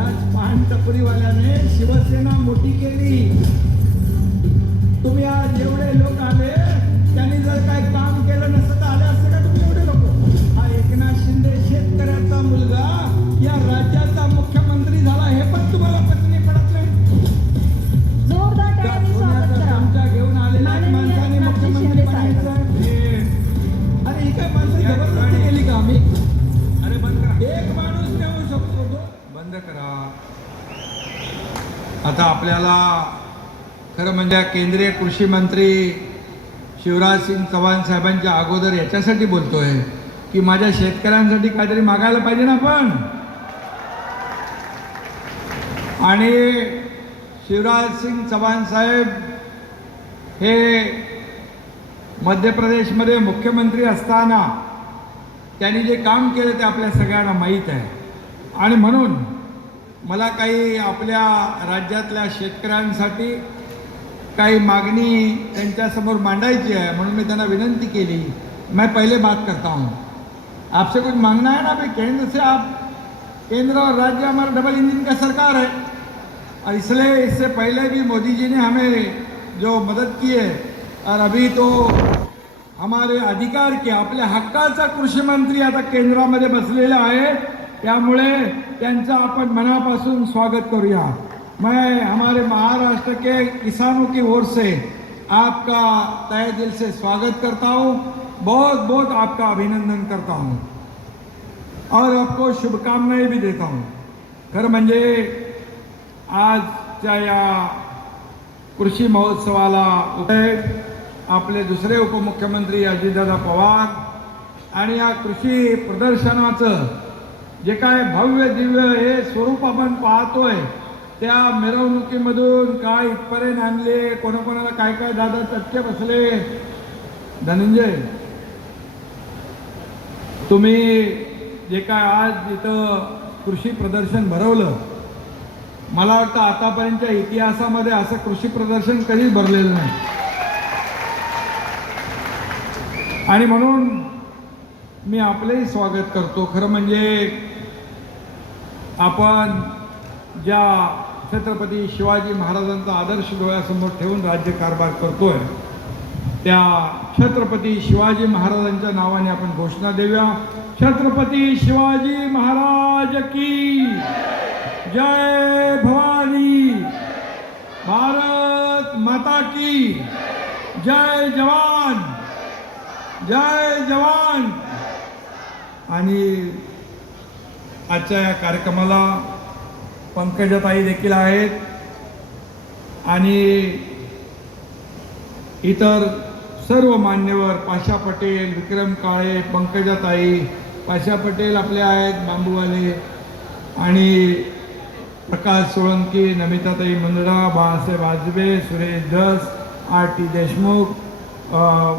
याच पान टपरीवाल्याने शिवसेना मोठी केली. तुम्ही आज एवढे लोक आले त्यांनी जर काय काम केलं नसतं तर आले असते का? तुम्ही एवढे लोक. हा एकनाथ शिंदे शेतकऱ्याचा मुलगा. करा. आता आपल्याला खरं म्हणजे केंद्रीय कृषी मंत्री शिवराज सिंग चव्हाण साहेबांच्या अगोदर याच्यासाठी बोलतोय की माझ्या शेतकऱ्यांसाठी काहीतरी मागायला पाहिजे ना आपण? आणि शिवराज सिंग चव्हाण साहेब हे मध्य प्रदेशमध्ये मुख्यमंत्री असताना त्यांनी जे काम केलं ते आपल्या सगळ्यांना माहीत आहे. आणि म्हणून मला काही आपल्या राज्यातल्या शेतकऱ्यांसाठी काही मागणी त्यांच्यासमोर मांडायची है म्हणून मैं त्यांना विनंती केली. मैं पहले बात करता हूँ। आपसे कुछ मांगना है ना भाई? केंद्र से आप केंद्र और राज्य हमारा डबल इंजन का सरकार है। और इसलिए इससे पहले भी मोदी जी ने हमें जो मदत की है और अभी तो हमारे अधिकार के आपल्या हक्काचा कृषी मंत्री आता केंद्रामध्ये बसलेला आहे त्यामुळे त्यांचं आपण मनापासून स्वागत करूया. मैं हमारे महाराष्ट्र के किसानों की ओर से आपका तय दिल से स्वागत करता हूँ। बहुत बहुत आपका अभिनंदन करता हूँ। और आपको शुभकामनाएं भी देता हूँ। खरं म्हणजे आजच्या या कृषी महोत्सवाला आपले दुसरे उपमुख्यमंत्री अजितदादा पवार आणि या कृषी प्रदर्शनाचं जे काय भव्य दिव्य हे स्वरूप आपण पाहतोय त्या मिरवणुकीमधून काय इथपर्यंत आणले कोणाकोणाला काय काय दादा चटके बसले? धनंजय तुम्ही जे काय आज इथं कृषी प्रदर्शन भरवलं मला वाटतं आतापर्यंतच्या इतिहासामध्ये असं कृषी प्रदर्शन कधीच भरलेलं नाही. आणि म्हणून मी आपलंही स्वागत करतो. खरं म्हणजे आपण ज्या छत्रपती शिवाजी महाराजांचा आदर्श डोळ्यासमोर ठेवून राज्यकारभार करतोय त्या छत्रपती शिवाजी महाराजांच्या नावाने आपण घोषणा देऊया. छत्रपती शिवाजी महाराज की जय भवानी. भारत माता की जय जवान. जय जवान. आणि आजच्या या कार्यक्रमाला पंकजाताई देखील आहेत. आणि इतर सर्व मान्यवर पाशा पटेल विक्रम काळे पंकजाताई पाशा पटेल आपले आहेत बांबूवाले. आणि प्रकाश सोळंकी नमिताताई मंदडा बाळासाहेब आजबे सुरेश धस आर टी देशमुख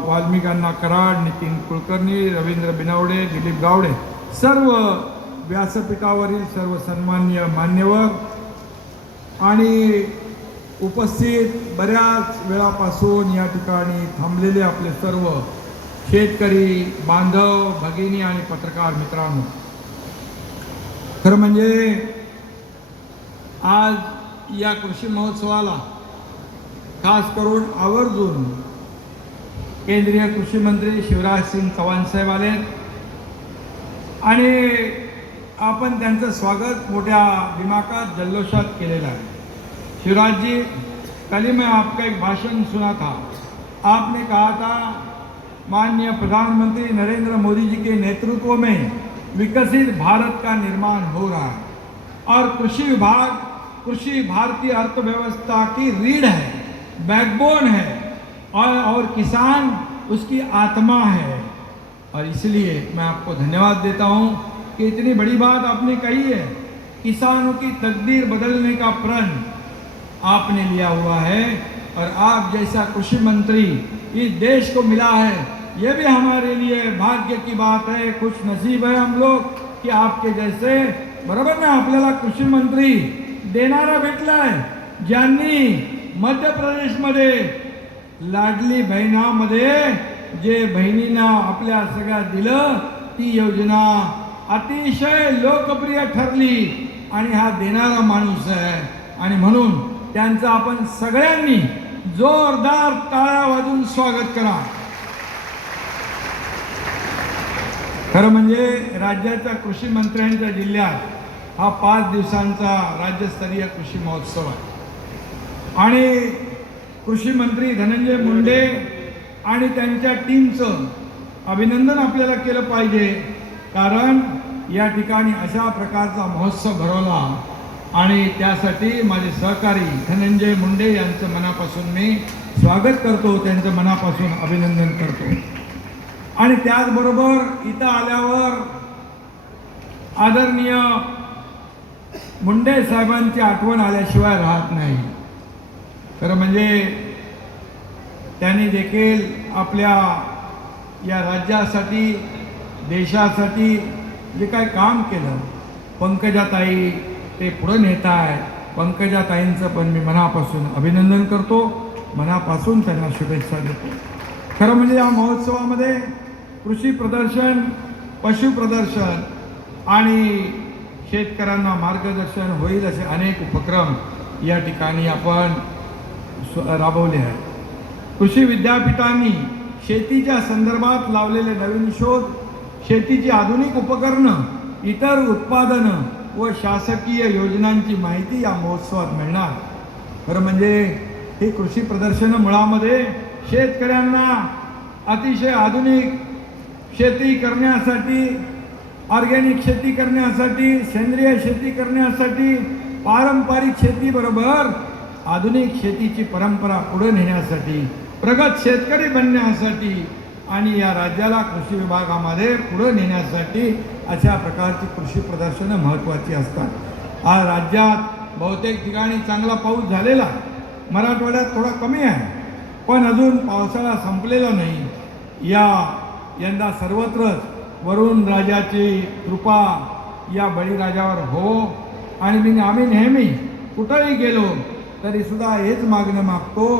वाल्मिकांना कराड नितीन कुलकर्णी रवींद्र बिनावडे दिलीप गावडे. सर्व व्यासपीठावरील सर्व सन्मान्य मान्यवर आणि उपस्थित बऱ्याच वेळापासून या ठिकाणी थांबलेले आपले सर्व शेतकरी बांधव भगिनी आणि पत्रकार मित्रांनो. खरं म्हणजे आज या कृषी महोत्सवाला खास करून आवर्जून केंद्रीय कृषी मंत्री शिवराज सिंग चव्हाण साहेब आले आणि त्यांचं स्वागत मोठ्या दिमाखात जल्लोषात केलेलं आहे. शिवराज जी कल ही मैं आपका एक भाषण सुना था आपने कहा था, माननीय प्रधानमंत्री नरेंद्र मोदी जी के नेतृत्व में विकसित भारत का निर्माण हो रहा है और कृषि विभाग, कृषि भारतीय अर्थव्यवस्था की रीढ़ है बैकबोन है और और किसान उसकी आत्मा है। और इसलिए मैं आपको धन्यवाद देता हूँ। कि इतनी बड़ी बात आपने कही है, किसानों की तकदीर बदलने का प्रण आपने लिया हुआ है और आप जैसा कृषि मंत्री इस देश को मिला है, ये भी हमारे लिए भाग्य की बात है खुश नसीब है हम लोग की आपके जैसे बरोबर ना आपल्याला कृषी मंत्री देणारा भेटलाय ज्यांनी मध्य प्रदेश प्रदेशमध्ये लाडली बहिणामध्ये जे बहिणींना आपल्या सगळ्या दिलं ती योजना अतिशय लोकप्रिय ठरली आणि हा देणारा माणूस आहे. आणि म्हणून त्यांचं आपण सगळ्यांनी जोरदार टाळ्या वाजून स्वागत करा. खरं म्हणजे राज्याच्या कृषी मंत्र्यांच्या जिल्ह्यात हा पाच दिवसांचा राज्यस्तरीय कृषी महोत्सव आहे. आणि कृषी मंत्री धनंजय मुंडे आणि त्यांच्या टीमचं अभिनंदन आपल्याला केलं पाहिजे. कारण या ठिकाणी अशा प्रकारचा महोत्सव भरवला आणि त्यासाठी माझे सहकारी धनंजय मुंडे यांचं मनापासून मी स्वागत करतो त्यांचं मनापासून अभिनंदन करतो. आणि त्याचबरोबर इथं आल्यावर आदरणीय मुंडे साहेबांची आठवण आल्याशिवाय राहत नाही. खरं म्हणजे त्यांनी देखील आपल्या या राज्यासाठी देशासाठी जे काय काम केलं पंकजाताई ते पुढं नेत आहेत पंकजाताईंचं पण मी मनापासून अभिनंदन करतो. मनापासून त्यांना शुभेच्छा देतो. खरं म्हणजे या महोत्सवामध्ये कृषी प्रदर्शन पशु प्रदर्शन आणि शेतकऱ्यांना मार्गदर्शन होईल असे अनेक उपक्रम या ठिकाणी आपण स्व- राबवले आहेत. कृषी विद्यापीठांनी शेतीच्या संदर्भात लावलेले नवीन शोध शेतीची आधुनिक उपकरणं इतर उत्पादनं व शासकीय योजनांची माहिती या महोत्सवात मिळणार. खरं म्हणजे ही कृषी प्रदर्शनं मुळामध्ये शेतकऱ्यांना अतिशय आधुनिक शेती करण्यासाठी ऑर्गॅनिक शेती करण्यासाठी सेंद्रिय शेती करण्यासाठी पारंपरिक शेतीबरोबर आधुनिक शेतीची परंपरा पुढे नेण्यासाठी प्रगत शेतकरी बनण्यासाठी आणि या राज्याला कृषी विभागामध्ये पुढे नेण्यासाठी अशा प्रकारची कृषी प्रदर्शनं महत्त्वाची असतात. आज राज्यात बहुतेक ठिकाणी चांगला पाऊस झालेला मराठवाड्यात थोडा कमी आहे. पण अजून पावसाळा संपलेला नाही. या यंदा सर्वत्रच वरुण राजाची कृपा या बळीराजावर हो. आणि मी आम्ही नेहमी कुठंही गेलो तरीसुद्धा हेच मागणं मागतो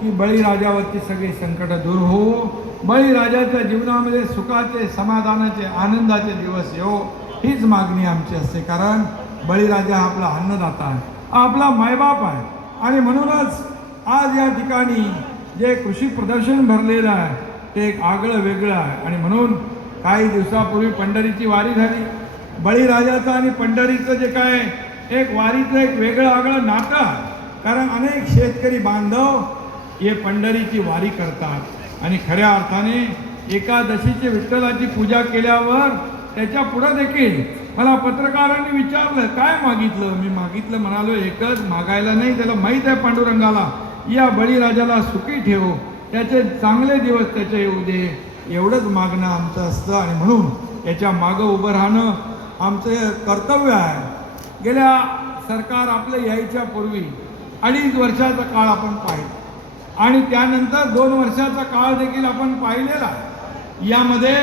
की बळीराजावरची सगळी संकटं दूर होऊ. बळीराजाच्या जीवनामध्ये सुखाचे समाधानाचे आनंदाचे दिवस येऊ हीच मागणी आमची असते. कारण बळीराजा हा आपला अन्नदाता आहे आपला मायबाप आहे. आणि म्हणूनच आज या ठिकाणी जे कृषी प्रदर्शन भरलेलं आहे ते एक आगळं वेगळं आहे. आणि म्हणून काही दिवसापूर्वी पंढरीची वारी झाली. बळीराजाचं आणि पंढरीचं जे काय एक वारीचं एक वेगळं आगळं नातं कारण अनेक शेतकरी बांधव हे पंढरीची वारी करतात. आणि खऱ्या अर्थाने एकादशीची विठ्ठलाची पूजा केल्यावर त्याच्या पुढं देखील मला पत्रकारांनी विचारलं काय मागितलं? मी मागितलं म्हणालो एकच मागायला नाही त्याला माहीत आहे पांडुरंगाला. या बळीराजाला सुखी ठेव. त्याचे चांगले दिवस त्याचे येऊ दे. एवढंच मागणं आमचं असतं आणि म्हणून याच्या मागं उभं राहणं आमचं कर्तव्य आहे. गेल्या सरकार आपलं यायच्या पूर्वी अडीच वर्षाचा काळ आपण पाहिला. आणि त्यानंतर दोन वर्षाचा काळ देखील आपण पाहिलेला यामध्ये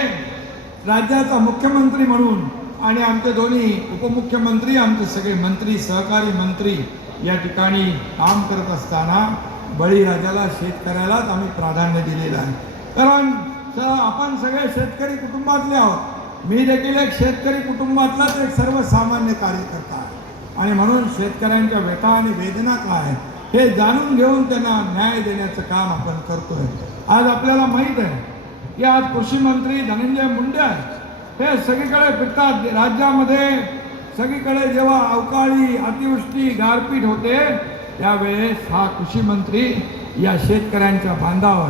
राज्याचा मुख्यमंत्री म्हणून आणि आमचे दोन्ही उपमुख्यमंत्री आमचे सगळे मंत्री सहकारी मंत्री या ठिकाणी काम करत असताना बळीराजाला शेतकऱ्यालाच आम्ही प्राधान्य दिलेलं आहे. कारण स- आपण सगळे शेतकरी कुटुंबातले आहोत. मी देखील एक शेतकरी कुटुंबातलाच एक सर्वसामान्य कार्यकर्ता आहे. आणि म्हणून शेतकऱ्यांच्या व्यथा आणि वेदना काय हे जाणून घेऊन त्यांना न्याय देण्याचं काम आपण करतोय. आज आपल्याला माहीत आहे की आज कृषी मंत्री धनंजय मुंडे आहेत. हे सगळीकडे फिरतात. राज्यामध्ये सगळीकडे जेव्हा अवकाळी अतिवृष्टी गारपीट होते त्यावेळेस हा कृषी मंत्री या शेतकऱ्यांच्या बांधावर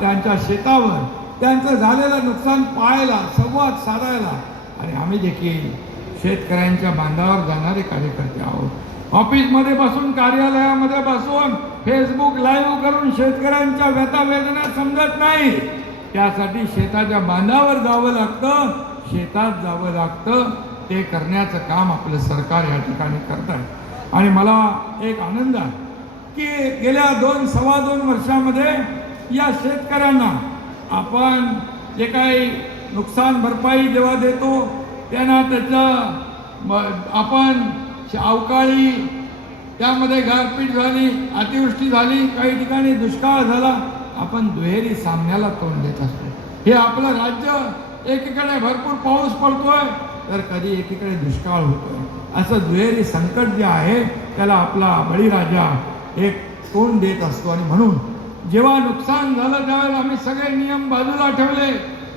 त्यांच्या शेतावर त्यांचं झालेलं नुकसान पाहायला संवाद साधायला आणि आम्ही देखील शेतकऱ्यांच्या बांधावर जाणारे कार्यकर्ते आहोत. ऑफिसमध्ये बसून कार्यालयामध्ये बसून फेसबुक लाईव्ह करून शेतकऱ्यांच्या व्यथा वेदना समजत नाही. त्यासाठी शेताच्या बांधावर जावं लागतं. शेतात जावं लागतं. ते करण्याचं काम आपलं सरकार या ठिकाणी करत आहे. आणि मला एक आनंद आहे की गेल्या दोन सव्वा दोन वर्षामध्ये या शेतकऱ्यांना आपण जे काही नुकसान भरपाई जेव्हा देतो त्यांना त्याचं आपण अवकाळी त्यामध्ये गारपीट झाली अतिवृष्टी झाली काही ठिकाणी दुष्काळ झाला आपण दुहेरी सामन्याला तोंड देत असतो. हे आपलं राज्य एकीकडे भरपूर पाऊस पडतोय तर कधी एकीकडे दुष्काळ होतो असं दुहेरी संकट जे आहे त्याला आपला बळीराजा एक तोंड देत असतो. आणि म्हणून जेव्हा नुकसान झालं त्यावेळेला आम्ही सगळे नियम बाजूला ठेवले.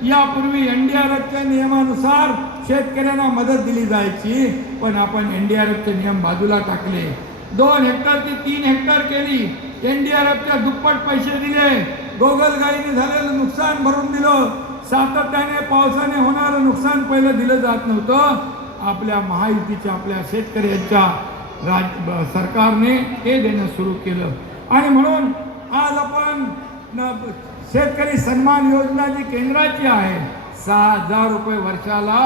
यापूर्वी एन डी आरच्या नियमानुसार शेतकऱ्यांना मदत दिली जायची पण आपण एनडीआरएफचे नियम बाजूला टाकले. दोन हेक्टर ते तीन हेक्टर केली. एनडीआरएफच्या दुप्पट पैसे दिले. गोगलगाईने झालेलं नुकसान भरून दिलं. सातत्याने पावसाने होणारं नुकसान पहिलं दिलं जात नव्हतं. आपल्या महायुतीच्या आपल्या शेतकऱ्यांच्या राज सरकारने हे देणं सुरू केलं. आणि म्हणून आज आपण न- शेतकरी सन्मान योजना जी केंद्राची आहे सहा हजार रुपये वर्षाला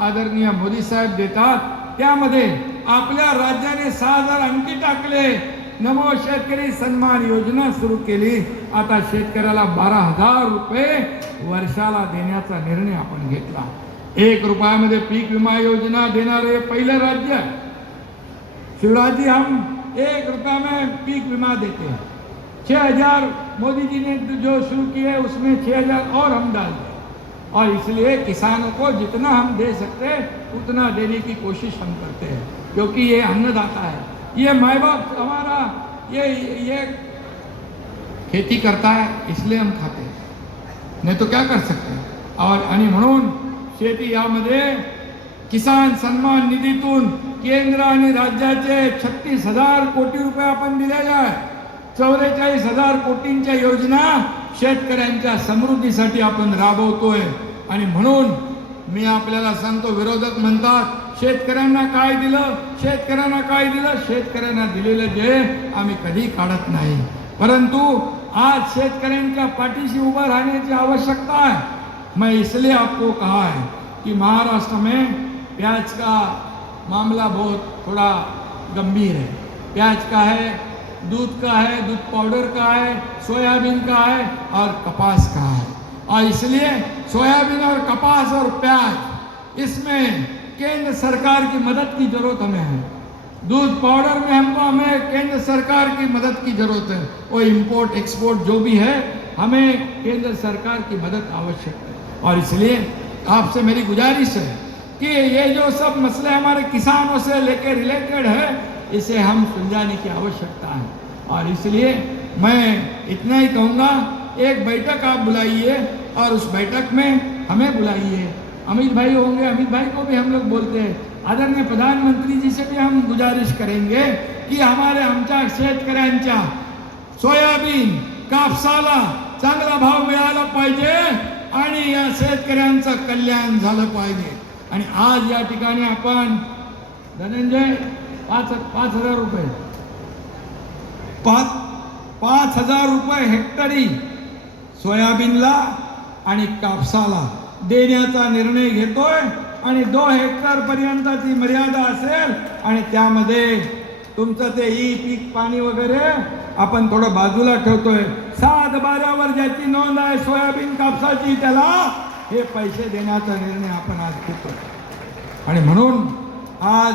आदरणीय मोदी साहेब देतात. त्यामध्ये आपल्या राज्याने सहा हजार अंकी टाकले. नमो शेतकरी सन्मान योजना सुरू केली. आता शेतकऱ्याला बारा हजार रुपये वर्षाला देण्याचा निर्णय आपण घेतला. एक रुपयामध्ये पीक विमा योजना देणारे पहिलं राज्य. शिवराजी हम एक रुपया में पीक विमा देते. हैं छः हजार मोदी जी ने जो शुरू किए उसमें छः हजार और हम डाल दें और इसलिए किसानों को जितना हम दे सकते हैं, उतना देने की कोशिश हम करते हैं, क्योंकि ये अन्नदाता है। ये माँ बाप हमारा, ये ये खेती करता है, इसलिए हम खाते हैं। नहीं तो क्या कर सकते और आणि म्हणून शेती यामध्ये किसान सन्मान निधीतून केंद्र आणि राज्याचे छत्तीस हज़ार कोटी रुपये आपण दिलेले आहे चौवेचाळीस हज़ार कोटींच्या योजना शेतकऱ्यांच्या समृद्धीसाठी आपण राबवतोय. आणि म्हणून मी आपल्याला सांगतो विरोधक म्हणतात शेतकऱ्यांना काय दिलं? शेतकऱ्यांना काय दिलं? शेतकऱ्यांना दिलेलं जे आम्ही कधी काढत नाही. परंतु आज शेतकऱ्यांच्या पाठीशी उभं राहण्याची आवश्यकता है मैं इसलिए आपको कहा है कि महाराष्ट्र में प्याज का मामला बहुत थोड़ा गंभीर है। प्याज का है दूध का है, दूध पाउडर का है, सोयाबीन का है और कपास का है। और इसलिए सोयाबीन और कपास और प्याज, इसमें केंद्र सरकार की मदद की ज़रूरत हमें है। दूध पाउडर में हमको, हमें केंद्र सरकार की मदद की ज़रूरत है। वो इंपोर्ट एक्सपोर्ट जो भी है, हमें केंद्र सरकार की मदद आवश्यक है। और इसलिए आपसे मेरी गुजारिश है कि ये जो सब मसले हमारे किसानों से लेकर रिलेटेड है इसे हम सुलझाने की आवश्यकता है। और इसलिए मैं इतना ही कहूँगा, एक बैठक आप बुलाइए और उस बैठक में हमें बुलाइए। अमित भाई होंगे अमित भाई को भी हम लोग बोलते हैं। आदरणीय प्रधानमंत्री जी से भी हम गुजारिश करेंगे की हमारे आमच्या शेतकऱ्यांच्या सोयाबीन, कापसाला, चांगला भाव मिळाला पाहिजे आणि या शेतकऱ्यांचं कल्याण झालं पाहिजे। आणि आज या ठिकाणी आपण धनंजय पाच पाच हजार रुपये. पाच पाच हजार रुपये हेक्टरी सोयाबीनला आणि कापसाला देण्याचा निर्णय घेतोय आणि दोन हेक्टर पर्यंतची मर्यादा असेल आणि त्यामध्ये तुमचं ते ई पीक पाणी वगैरे आपण थोडं बाजूला ठेवतोय. सात बारावर ज्याची नोंद आहे सोयाबीन कापसाची त्याला हे पैसे देण्याचा निर्णय आपण आज घेतो आणि म्हणून आज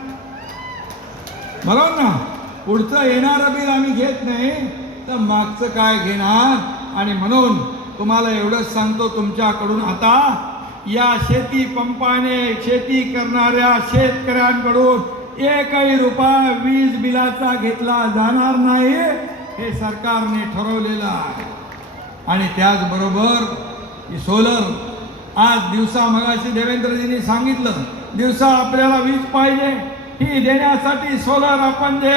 बरोबर ना पुढचं येणारं बिल आम्ही घेत नाही तर मागचं काय घेणार? आणि म्हणून तुम्हाला एवढंच सांगतो तुमच्याकडून आता या शेती पंपाने शेती करणाऱ्या शेतकऱ्यांकडून एकही रुपया वीज बिलाचा घेतला जाणार नाही हे सरकारने ठरवलेलं आहे. आणि त्याचबरोबर सोलर आज दिवसा मगाशी देवेंद्रजींनी सांगितलं दिवसा आपल्याला वीज पाहिजे. ही देण्यासाठी सोलर आपण जे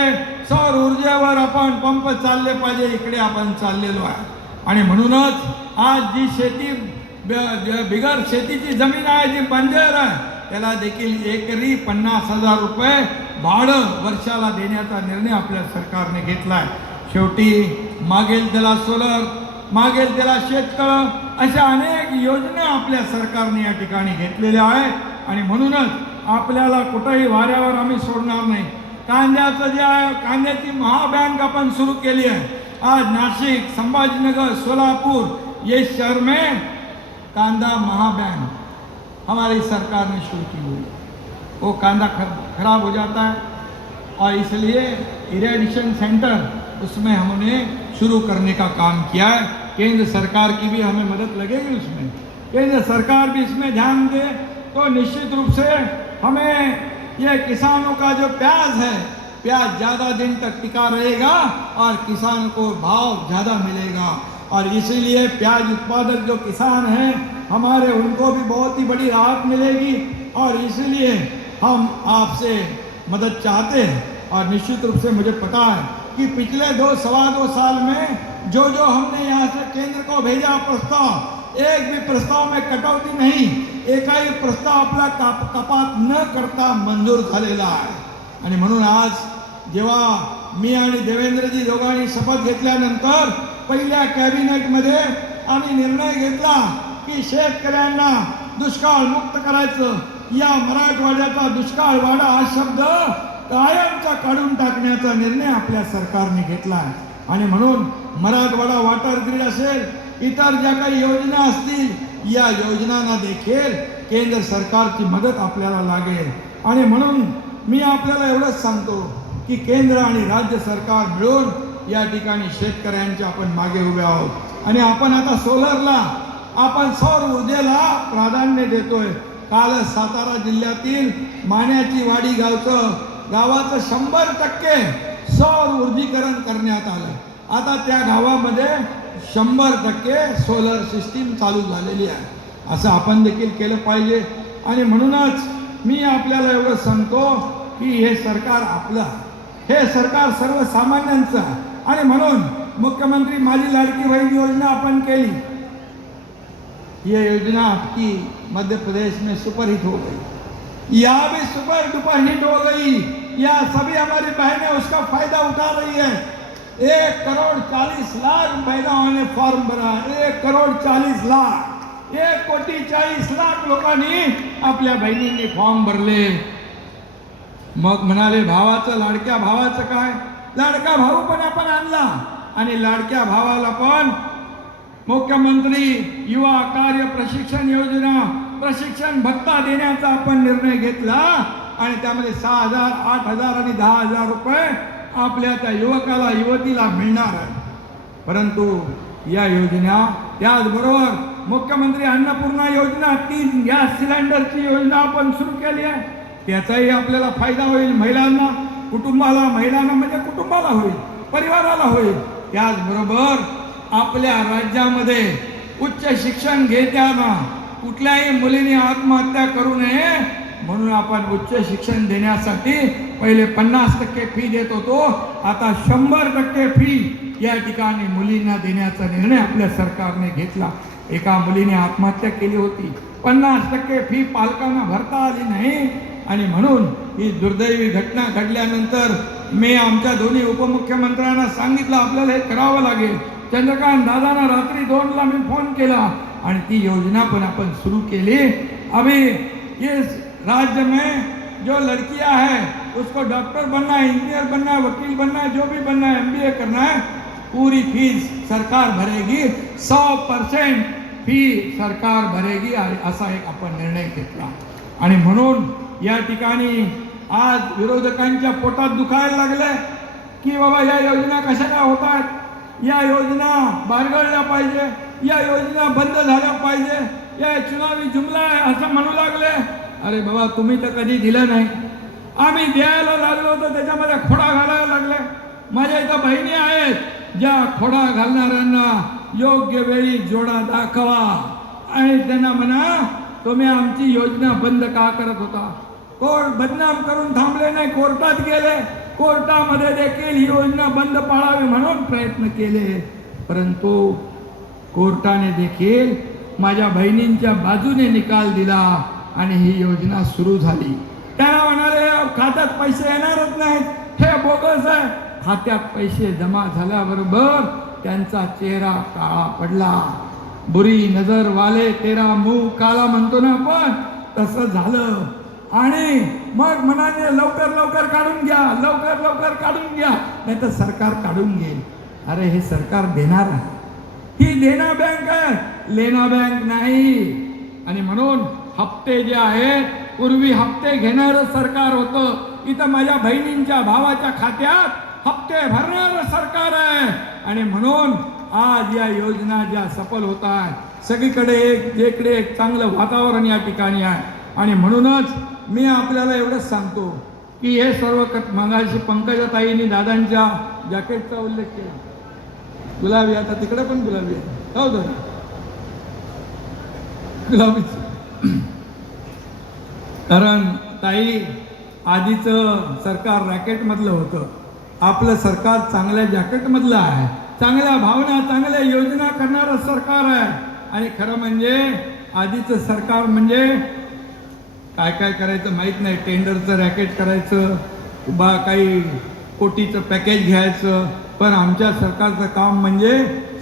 सौर ऊर्जेवर आपण पंप चालले पाहिजे इकडे आपण चाललेलो आहे. आणि म्हणूनच आज जी शेती बिगर शेतीची जमीन आहे जी बंजर आहे त्याला देखील एकरी पन्नास हजार रुपये भाडं वर्षाला देण्याचा निर्णय आपल्या सरकारने घेतला आहे. शेवटी मागेल त्याला सोलर मागेल त्याला शेतकळं अशा अनेक योजना आपल्या सरकारने या ठिकाणी घेतलेल्या आहेत. आणि म्हणूनच आपल्याला कुठंही वाऱ्यावर आम्ही सोडणार नाही. कांद्याचं जे आहे, कांद्याची सुरू केली आहे. आज नाशिक, संभाजीनगर, सोलापुर, ये शहर में कांदा महाबैंक हमारी सरकार ने शुरू की हुई वो कांदा खराब हो जाता है और इसलिए इरेडिशन सेंटर उसमें हमने शुरू करने का काम किया है। केंद्र सरकार की भी हमें मदद लगेगी उसमें। केंद्र सरकार भी इसमें ध्यान दे तो निश्चित रूप से हमें ये किसानों का जो प्याज है, प्याज ज़्यादा दिन तक टिका रहेगा और किसान को भाव ज़्यादा मिलेगा। और इसीलिए प्याज उत्पादक जो किसान हैं, हमारे उनको भी बहुत ही बड़ी राहत मिलेगी और इसलिए हम आपसे मदद चाहते हैं। और निश्चित रूप से मुझे पता है कि पिछले दो सवा दो साल में जो जो हमने यहाँ से केंद्र को भेजा प्रस्ताव एक भी प्रस्ताव में कटौती नाही एकही प्रस्ताव आपला काप कपात न करता मंजूर झालेला आहे. आणि म्हणून आज जेव्हा मी आणि देवेंद्रजी दोघांनी शपथ घेतल्यानंतर पहिल्या कॅबिनेटमध्ये आम्ही निर्णय घेतला की शेतकऱ्यांना दुष्काळ मुक्त करायचं. या मराठवाड्याचा दुष्काळ वाडा हा शब्द कायमचा काढून टाकण्याचा निर्णय आपल्या सरकारने घेतला आहे. आणि म्हणून मराठवाडा वॉटर ग्रीड असेल इतर ज्या काही योजना असतील या योजनांना देखील केंद्र सरकारची मदत आपल्याला लागेल. आणि म्हणून मी आपल्याला एवढंच सांगतो की केंद्र आणि राज्य सरकार मिळून या ठिकाणी शेतकऱ्यांच्या आपण मागे उभे आहोत. आणि आपण आता सोलरला आपण सौर ऊर्जेला प्राधान्य देतोय. कालच सातारा जिल्ह्यातील माण्याची वाडी गावचं गावाचं शंभर टक्के सौर ऊर्जीकरण करण्यात आलं. आता त्या गावामध्ये शंभर टक्के सोलर सिस्टीम चालू झालेली आहे. असं आपण देखील केलं पाहिजे. आणि म्हणूनच मी आपल्याला एवढं सांगतो की हे सरकार आपलं हे सरकार सर्वसामान्यांचं आहे. आणि म्हणून मुख्यमंत्री माझी लाडकी बहीण योजना आपण केली. ये योजना आपकी मध्य प्रदेश में सुपरहिट हो गई. यहाँ भी सुपर डुपर हिट हो गई. या सभी हमारी बहनें उसका फायदा उठा रही है. एक करोड़ चालीस लाख महिलाओं ने फॉर्म भरा एक करोड़ चालीस लाख एक कोटी चाळीस लाख लोकांनी आपल्या बहिणींनी फॉर्म भरले. मग म्हणाले भावाचं लाडक्या भावाचं काय? लाडका भाऊ पण आपण आणला आणि लाडक्या भावाला पण. मुख्यमंत्री युवा कार्य प्रशिक्षण योजना प्रशिक्षण भत्ता देण्याचा आपण निर्णय घेतला आणि त्यामध्ये सहा हजार आठ हजार आणि दहा हजार रुपये आपल्या त्या युवकाला युवतीला मिळणार आहे. परंतु या योजना त्याचबरोबर मुख्यमंत्री अन्नपूर्णा योजना तीन गॅस सिलेंडरची योजना आपण सुरू केली आहे. त्याचाही आपल्याला फायदा होईल महिलांना कुटुंबाला महिलांना म्हणजे कुटुंबाला होईल परिवाराला होईल. त्याचबरोबर आपल्या राज्यामध्ये उच्च शिक्षण घेताना कुठल्याही मुलीने आत्महत्या करू नये म्हणून आपण उच्च शिक्षण देण्यासाठी पहिले पन्नास टक्के फी देत होतो. आता शंभर टक्के फी या ठिकाणी मुलींना देण्याचा निर्णय आपल्या सरकारने घेतला. एका मुलीने आत्महत्या केली होती. पन्नास टक्के फी पालकांना भरता आली नाही. आणि म्हणून ही दुर्दैवी घटना घडल्यानंतर मी आमच्या दोन्ही उपमुख्यमंत्र्यांना सांगितलं आपल्याला हे करावं लागेल. चंद्रकांत दादांना रात्री दोनला मी फोन केला. आणि ती योजना पण आपण सुरू केली. आम्ही इस राज्य में जो लड़कियां है उसको डॉक्टर बनना है इंजीनियर बनना है वकील बनना है जो भी बनना है एमबीए करना है पूरी फीस सरकार भरेगी सौ परसेंट फी सरकार भरेगी आणि असा एक आपण निर्णय घेतला. आणि म्हणून या ठिकाणी आज विरोधकांच्या पोटात दुखायला लागले की बाबा या योजना कशा काय या योजना बारगळल्या पाहिजे या योजना बंद झाल्या पाहिजे या चुनावी जुमला आहे असं म्हणू लागले. अरे बाबा तुम्ही तर कधी दिलं नाही. आम्ही द्यायला लागलो तर त्याच्यामध्ये खोडा घालायला लागले. माझ्या इथं बहिणी आहेत ज्या खोडा घालणाऱ्यांना योग्य वेळी जोडा दाखवा. आणि त्यांना म्हणा तुम्ही आमची योजना बंद का करत होता? कोर्ट बदनाम करून थांबले नाही कोर्टात गेले. कोर्टामध्ये देखील ही योजना बंद पाळावी म्हणून प्रयत्न केले. परंतु कोर्टाने देखील माझ्या बहिणींच्या बाजूने निकाल दिला. आणि ही योजना सुरू झाली. त्याला म्हणाले खात्यात पैसे येणारच नाहीत. हे बोगस आहे. खात्यात पैसे जमा झाल्याबरोबर त्यांचा चेहरा काळा पडला. बुरी नजर वाले तेरा मुंह काळा म्हणतो ना आपण तसं झालं. आणि मग म्हणाले लवकर लवकर काढून घ्या. लवकर लवकर काढून घ्या. नाही तर सरकार काढून घेईल. अरे हे सरकार देणार आहे. ही देना बँक आहे. लेना बँक नाही. आणि म्हणून हप्ते जे आहेत पूर्वी हप्ते घेणारं सरकार होतं. इथं माझ्या बहिणींच्या भावाच्या खात्यात हप्ते भरणारं सरकार आहे. आणि म्हणून आज या योजना ज्या सफल होत आहेत सगळीकडे एक जेकडे एक चांगलं वातावरण या ठिकाणी आहे. आणि म्हणूनच मी आपल्याला एवढंच सांगतो की हे सर्व कथ मगाशी पंकजाताईंनी दादांच्या जॅकेटचा उल्लेख केला. गुलाबी आता तिकडे पण गुलाबी आहे. हो गुलाबीच. कारण ताई आधीचं सरकार रॅकेटमधलं होतं. आपलं सरकार चांगल्या जॅकेटमधलं आहे. चांगल्या भावना चांगल्या योजना करणारं सरकार आहे. आणि खरं म्हणजे आधीचं सरकार म्हणजे काय काय करायचं माहीत नाही. टेंडरचं रॅकेट करायचं बा काही कोटीचं पॅकेज घ्यायचं. पण आमच्या सरकारचं काम म्हणजे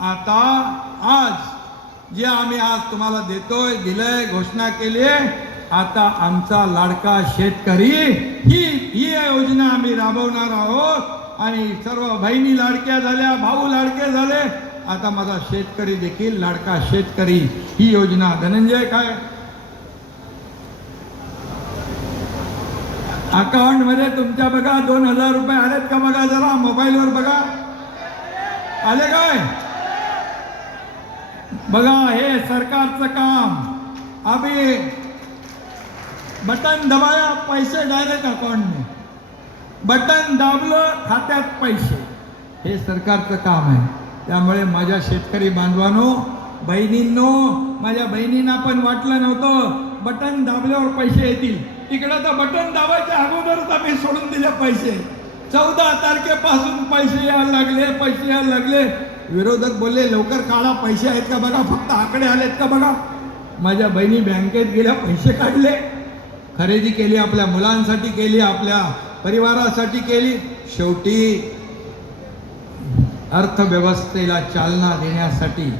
आता आज जे आम्ही आज तुम्हाला देतोय दिलंय घोषणा केली आहे आता आमचा लाडका शेतकरी ही ही योजना आम्ही राबवणार आहोत. आणि सर्व बहिणी लाडक्या झाल्या भाऊ लाडके झाले आता माझा शेतकरी देखील लाडका शेतकरी ही योजना धनंजय काय? अकाउंटमध्ये तुमच्या बघा दोन हजार रुपये आलेत का बघा जरा मोबाईलवर बघा. आले काय? बघा हे सरकारचं काम. अभी बटन दबाया पैसे डायरेक्ट अकाउंट में बटन दाबलं खात्यात पैसे. हे सरकारचं काम आहे. त्यामुळे माझ्या शेतकरी बांधवांनो बहिणींनो माझ्या बहिणींना पण वाटलं नव्हतं बटन दाबल्यावर पैसे येतील. तिकडं तर बटन दाबायच्या अगोदरच आम्ही सोडून दिले पैसे. चौदा तारखेपासून पैसे यायला लागले पैसे यायला लागले. विरोधक बोलले लवकर काढा पैसे आहेत का बघा फक्त आकडे आलेत का बघा. माझ्या बहिणी बँकेत गेल्या पैसे काढले खरेदी केली आपल्या मुलांसाठी केली आपल्या परिवारासाठी केली. शेवटी अर्थव्यवस्थेला चालना देण्यासाठी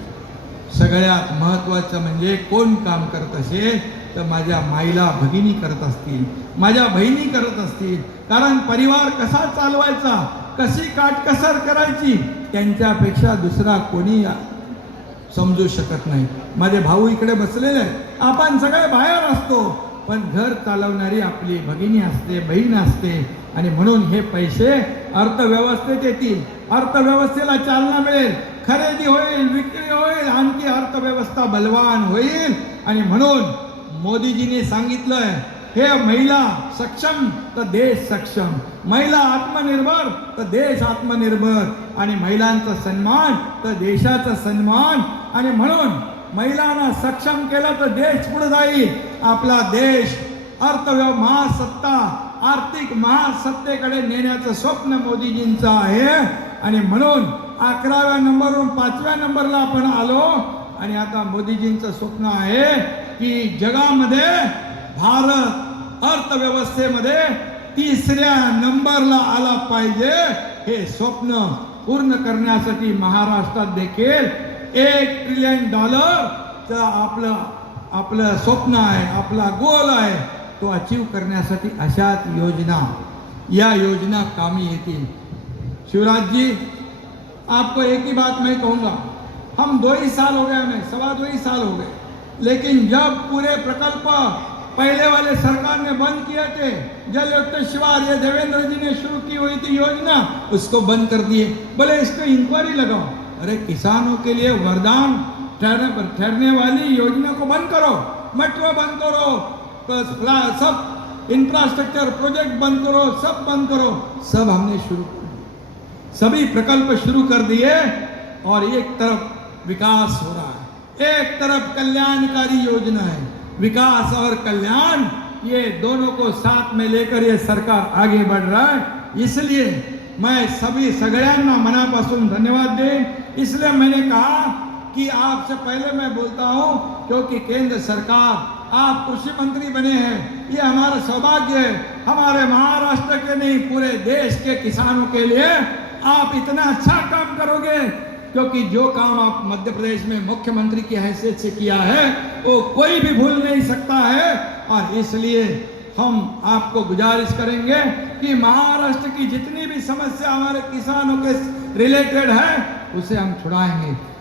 सगळ्यात महत्त्वाचं म्हणजे कोण काम करत असेल तर माझ्या माईला भगिनी करत असतील. माझ्या बहिणी करत असतील. कारण परिवार कसा चालवायचा कशी काटकसर करायची त्यांच्यापेक्षा दुसरा कोणी समजू शकत नाही. माझे भाऊ इकडे बसलेले आहेत. आपण सगळे बाहेर असतो. पण घर चालवणारी आपली भगिनी असते बहीण असते. आणि म्हणून हे पैसे अर्थव्यवस्थेत येतील. अर्थव्यवस्थेला चालना मिळेल. खरेदी होईल विक्री होईल आणखी अर्थव्यवस्था बलवान होईल. आणि म्हणून मोदीजीने सांगितलंय हे महिला सक्षम तर देश सक्षम. महिला आत्मनिर्भर तर देश आत्मनिर्भर. आणि महिलांचा सन्मान तर देशाचा सन्मान. आणि म्हणून महिलांना सक्षम केलं तर देश पुढे जाईल. आपला देश अर्थव्यव महासत्ता आर्थिक महासत्तेकडे नेण्याचं स्वप्न मोदीजींचं आहे. आणि म्हणून अकराव्या नंबरवरून पाचव्या नंबरला आपण आलो. आणि आता मोदीजींचं स्वप्न आहे की जगामध्ये भारत अर्थव्यवस्थेमध्ये तिसऱ्या नंबरला आला पाहिजे. हे स्वप्न पूर्ण करण्यासाठी महाराष्ट्रात देखील एक ट्रिलियन डॉलरचं आपलं आपलं स्वप्न आहे, आपला गोल आहे तो अचीव करण्यासाठी अशाच योजना, या योजना कामी येतील. शिवराज जी आपको एक ही बात मैं कहूँगा, हम दो ही साल हो गए हमें, सवा दो ही साल हो गए, लेकिन जब पूरे प्रकल्प पहले वाले सरकार ने बंद किए थे। जल शिवार ये देवेंद्र जी ने शुरू की हुई थी योजना, उसको बंद कर दिए। बोले, इसको इंक्वायरी लगाओ। अरे, किसानों के लिए वरदान, ठहरने पर, ठहरने वाली योजना को बंद करो। मेट्रो बंद करो। फ्ला- सब इंफ्रास्ट्रक्चर प्रोजेक्ट बंद करो, सब बंद करो। सब हमने शुरू कर सभी प्रकल्प शुरू कर दिए और एक तरफ़ विकास हो रहा है। एक तरफ़ कल्याणकारी योजना है। विकास और कल्याण, ये दोनों को साथ में लेकर ये सरकार आगे बढ़ रहा है। इसलिए मैं सभी सगळ्यांना मनापासून धन्यवाद दें इसलिए मैंने कहा कि आपसे पहले मैं बोलता हूँ, क्योंकि केंद्र सरकार, आप कृषि मंत्री बने हैं, ये हमारा सौभाग्य है। हमारे महाराष्ट्र के नहीं, पूरे देश के किसानों के लिए आप इतना अच्छा काम करोगे। क्योंकि जो काम आप मध्य प्रदेश में मुख्यमंत्री की हैसियत से किया है, वो कोई भी भूल नहीं सकता है। और इसलिए हम आपको गुजारिश करेंगे कि महाराष्ट्र की जितनी भी समस्या हमारे किसानों के रिलेटेड है, उसे हम छुड़ाएँगे।